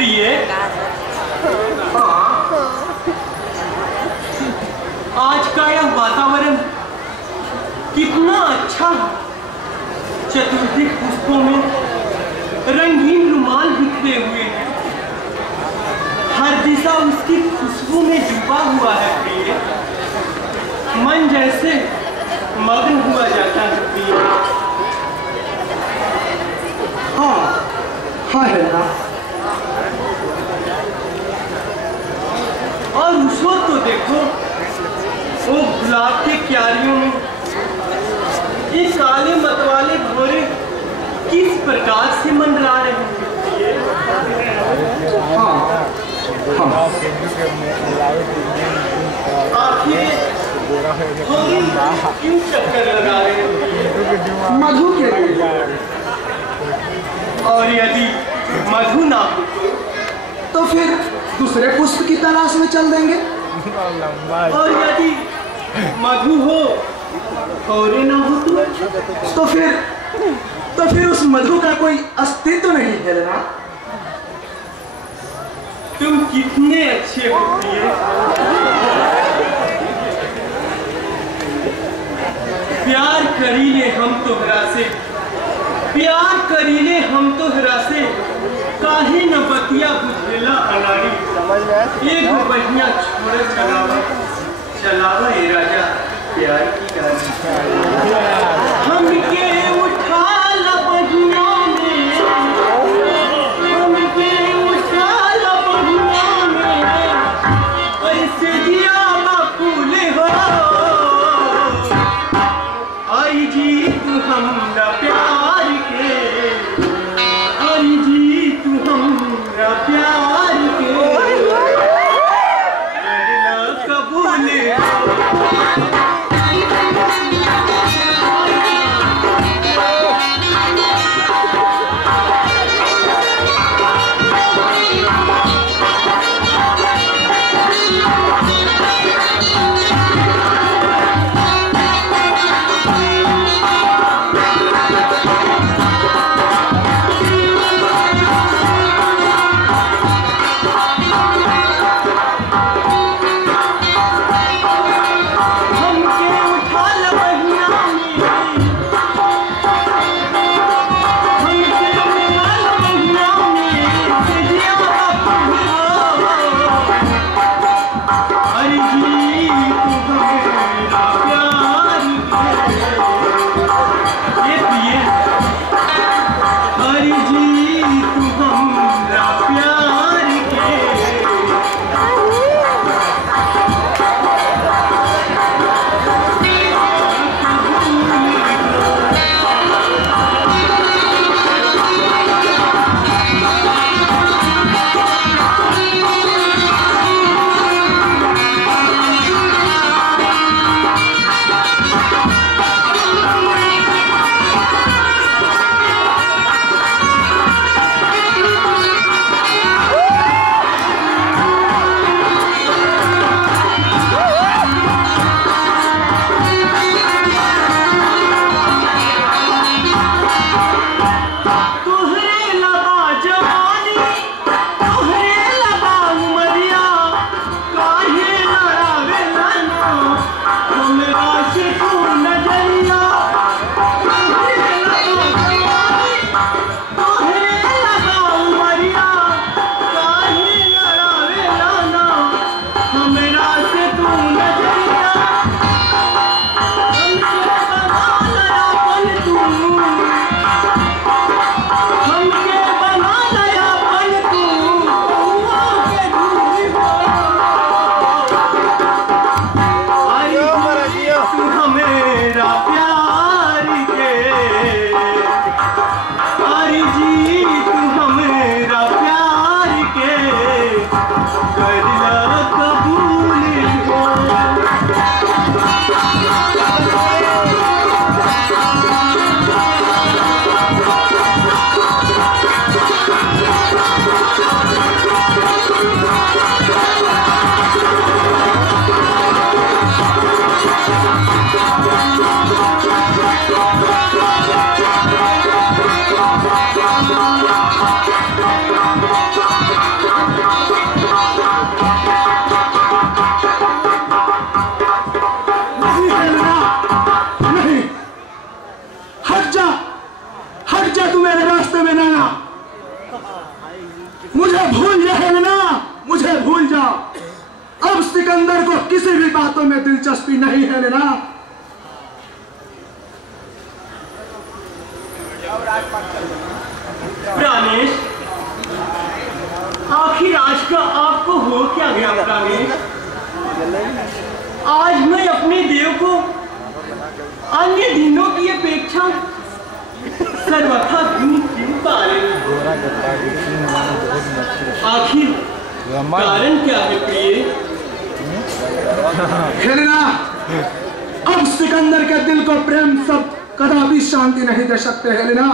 प्रिय। हाँ, आज का यह वातावरण कितना अच्छा है। चतुर्दिक पुष्पों में रंगीन रुमाल बिखरे हुए हैं। हर दिशा उसकी खुशबू में डूबा हुआ है प्रिय। मन जैसे मग्न हुआ जाता है प्रिय। हाँ हाँ है ना। और उसको तो देखो, वो गुलाब के क्यारियों में ये काले मतवाले भौरे किस प्रकार से मंडरा रहे हैं। हाँ हाँ आखिर क्यों चक्कर लगा रहे हैं मधु के लिए। और यदि मधु ना हो तो फिर दूसरे पुष्प की तलाश में चल देंगे। और यदि मधु हो और ना हो तो फिर उस मधु का कोई अस्तित्व नहीं है ना। तुम कितने अच्छे हो प्रिय। प्यार करीले हम तोहरा से, प्यार करीले हम तोहरा से, काहे न बतिया बुझेला अनाड़ी। एक बढ़िया छोड़ चलावा ए राजा प्यार की गाड़ी। हमके उठा ला बहिया में, हमके उठा ला बहिया में, ऐसे दिया फूल हो। आई जी तू हमरा प्यार के, आई जी तू हमरा प्यार के, करना कबूल सिकंदर को किसी भी बातों में दिलचस्पी नहीं है लेना। प्राणेश, आखिर आज का आपको हो क्या गया प्राणेश? आज मैं अपने देव को अन्य दिनों की अपेक्षा सर्वथा क्यों पा रही हूं? आखिर कारण क्या है प्रिय? हेलेना, अब सिकंदर के दिल को प्रेम सब कदापि शांति नहीं दे सकते। हेलेना,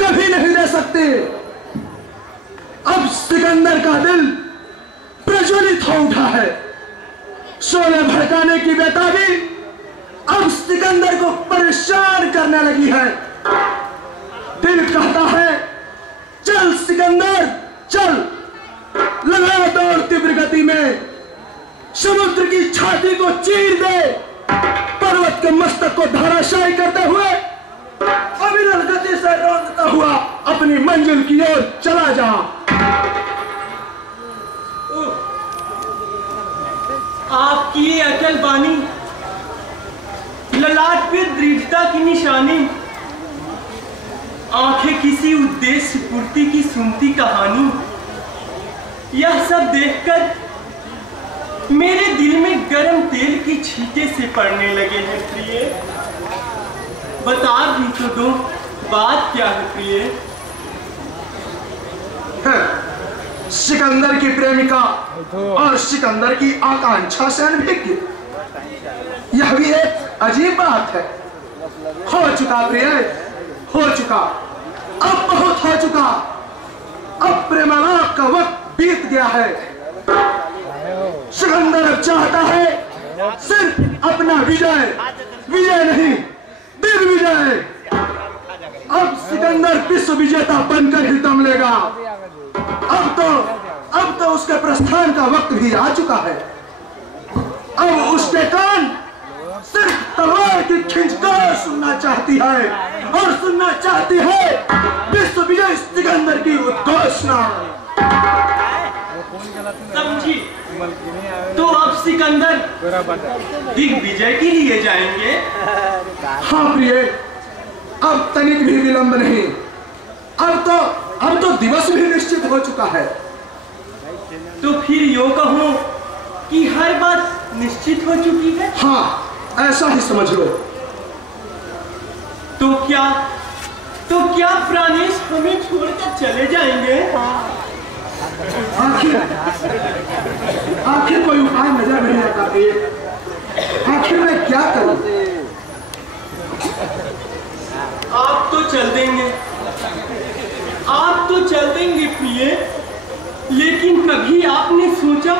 कभी नहीं दे सकते। अब सिकंदर का दिल प्रज्वलित हो उठा है। शोले भड़काने की बेताबी अब सिकंदर को परेशान करने लगी है। दिल कहता है, चल सिकंदर चल, लगा दौड़ तीव्र गति में, समुद्र की छाती को चीर दे, पर्वत के मस्तक को धराशायी करते हुए अविरल गति से रौंदता हुआ अपनी मंजिल की ओर चला जा। आपकी ये अचल बानी, ललाट पे दृढ़ता की निशानी, आंखें किसी उद्देश्य पूर्ति की सुनती कहानी, यह सब देखकर मेरे दिल में गर्म तेल की छींटे से पड़ने लगे हैं प्रिय। बता भी तो दो, बात क्या है प्रिय? सिकंदर की प्रेमिका और सिकंदर की आकांक्षा से अनभिज्ञ, यह भी एक अजीब बात है। हो चुका प्रिय, हो चुका, अब बहुत हो चुका। अब प्रेमालाप का वक्त बीत गया है। सिकंदर अब चाहता है सिर्फ अपना विजय, विजय नहीं दिग्विजय। अब सिकंदर विश्व विजेता बनकर ही दम लेगा। अब तो उसके प्रस्थान का वक्त भी आ चुका है। अब उसके कान सिर्फ तलवार की खिंचकार सुनना चाहती है, और सुनना चाहती है विश्व विजय सिकंदर की उद्घोषणा। समझी? तो अब सिकंदर दिग्विजय के लिए जाएंगे? हाँ प्रिय, अब तनिक भी विलंब नहीं। अब तो दिवस भी निश्चित हो चुका है। तो फिर यूं कहूं कि हर बात निश्चित हो चुकी है? हाँ, ऐसा ही समझ लो। तो क्या प्राणेश हमें छोड़कर चले जाएंगे? आखिर कोई उपाय नजर नहीं आता। आखिर मैं क्या करूं? आप तो चल देंगे, आप तो चल देंगे प्रिय, लेकिन कभी आपने सोचा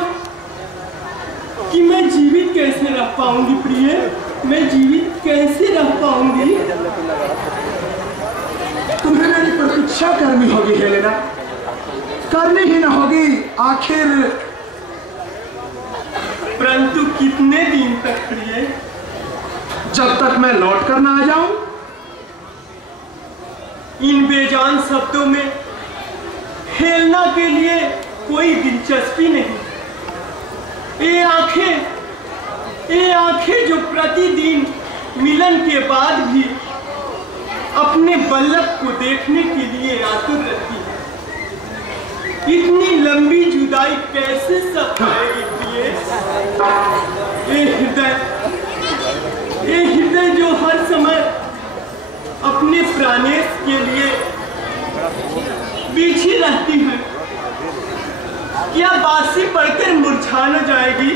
कि मैं जीवित कैसे रह पाऊंगी प्रिय? मैं जीवित कैसे रह पाऊंगी? तुम्हें मेरी प्रतीक्षा करनी होगी हेलेना, करनी ही ना होगी आखिर। परंतु कितने दिन तक प्रिय? जब तक मैं लौट कर ना आ जाऊं। इन बेजान शब्दों में हेलना के लिए कोई दिलचस्पी नहीं। ये आंखें जो प्रतिदिन मिलन के बाद भी अपने बल्लभ को देखने के लिए आतुर रहती है, इतनी लंबी जुदाई कैसे सह पाएगी? ये हृदय जो हर समय अपने प्राणेश के लिए पीछे रहती है, क्या बासी पड़कर मुरझा न जाएगी?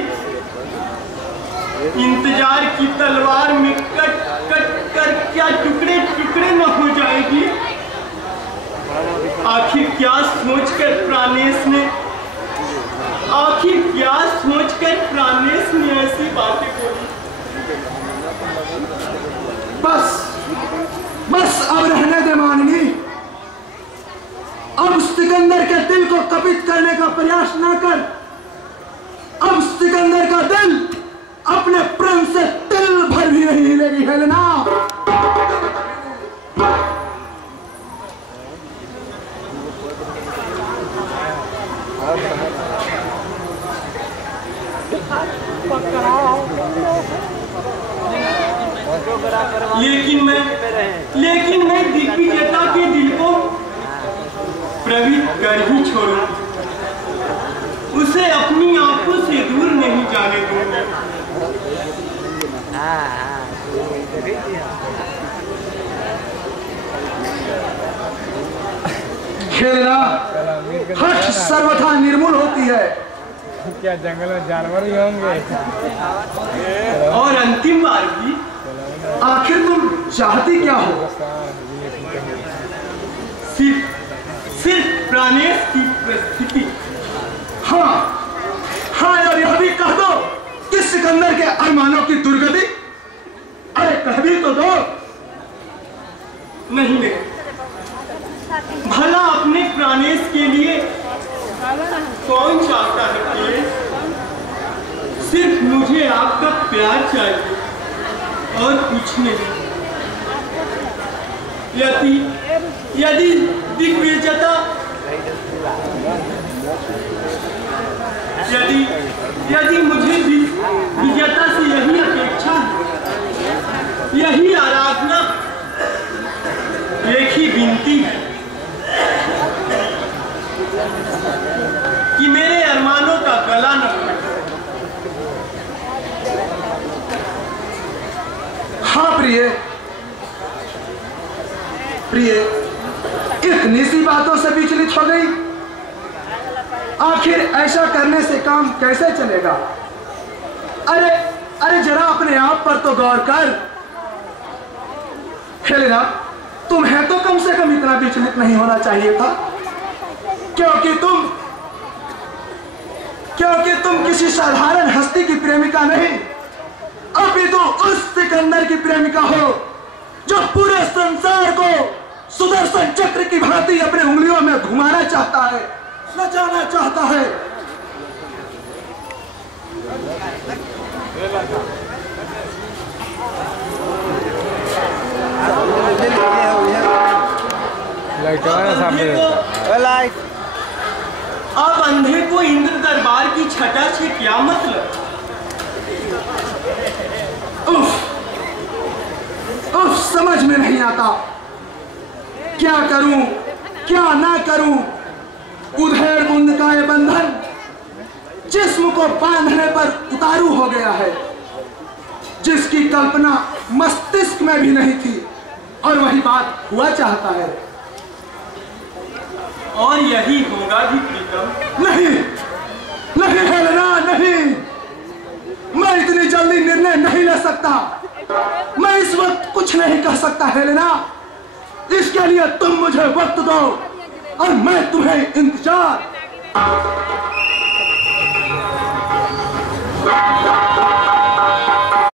इंतजार की तलवार में कट कट कर क्या टुकड़े टुकड़े न हो जाएगी? आखिर क्या सोचकर प्राणेश ने ऐसी बातें बोली? बस अब रहने दे माननी। अब सिकंदर के दिल को कपित करने का प्रयास ना कर। अब सिकंदर का दिल अपने प्रेम से तिल भर भी नहीं हिलेगी हेलेना। कर ही छोड़ूं, उसे अपनी आंखों से दूर नहीं जाने दूंगा। खेलना हठ सर्वथा निर्मूल होती है। क्या जंगल में जानवर ही होंगे? और अंतिम बार भी आखिर तुम चाहती क्या हो? सिर्फ प्राणेश की परिस्थिति। हाँ हाँ, और यह भी कह दो कि सिकंदर के अरमानों की दुर्गति। अरे कह भी तो दो। नहीं नहीं, भला अपने प्राणेश के लिए कौन चाहता है कि सिर्फ मुझे आपका प्यार चाहिए और कुछ नहीं। यदि दिग्विजयता यदि मुझे विजेता से यही अपेक्षा है, यही आराधना, एक ही विनती है कि मेरे अरमानों का गला न कटे। हाँ प्रिय, इतनी सी बातों से विचलित हो गई? आखिर ऐसा करने से काम कैसे चलेगा? अरे जरा अपने आप पर तो गौर कर। हेलेना, तुम्हें तो कम से कम इतना विचलित नहीं होना चाहिए था, क्योंकि तुम किसी साधारण हस्ती की प्रेमिका नहीं, अभी तो उस सिकंदर की प्रेमिका हो जो पूरे संसार को सुदर्शन चक्र की भांति अपने उंगलियों में घुमाना चाहता है, नचाना चाहता है। अब अंधे को इंद्र दरबार की छटा से क्या मतलब? उफ, समझ में नहीं आता। क्या करूं क्या ना करूं? उधेड़ मुंड का ये बंधन जिस्म को बांधने पर उतारू हो गया है, जिसकी कल्पना मस्तिष्क में भी नहीं थी, और वही बात हुआ चाहता है। और यही होगा भी प्रीतम। नहीं हेलेना, नहीं, मैं इतनी जल्दी निर्णय नहीं ले सकता। मैं इस वक्त कुछ नहीं कह सकता हेलेना। इसके लिए तुम मुझे वक्त दो और मैं तुम्हें इंतजार।